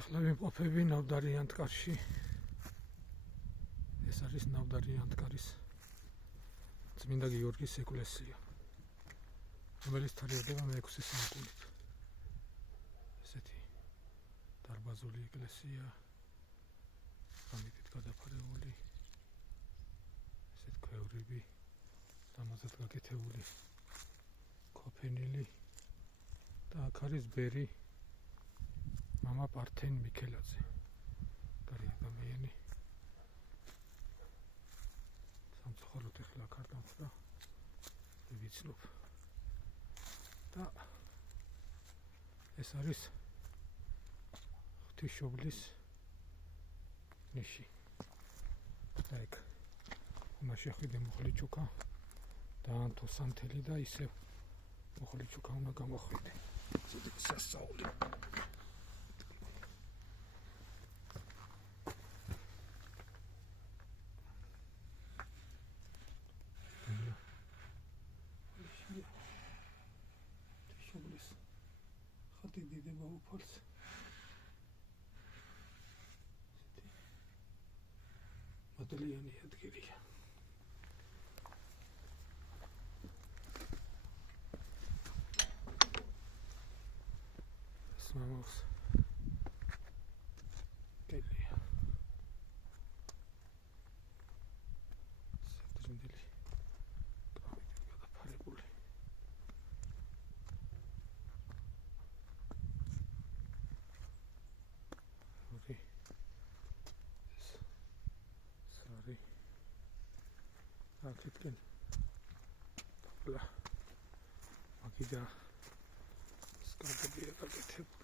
ეხლა ვიმყოფები ნავდარი ანტკარში. ეს არის ნავდარი ანტკარის წმინდა გიორგის ეკლესია, რომელიც თარიღდება მე-6 საუკუნით. ესეთი დარბაზული ეკლესია, გრანიტით გადაფარებული, ესეთ ქვევრები, ამაზეც გაკეთებული ქოფენილი და აქ არის ბერი მამა პართენ მიქელაძე, კარი ადამიანი. სამწუხაროდ ეხლა აქ არ დამხრა, ვიცნობ. და ეს არის ღვთისმშობლის ნიში. და ეგ უმაშეხვიდე მოხლიჩუკა და ანთო სანთელი და ისევ მოხლიჩუკა უნდა გამოხვიდე. ზოგადად სასწაული. ღვთისმშობლის ხატი დიდება უფალს. მადლიანი ადგილია. ეს მამავს კელია. სატრინდელი კრამიტით გადაფარებული. ორი ეს სარი აქეთკენ და მაგიდა სკარდებია გაკეთებული.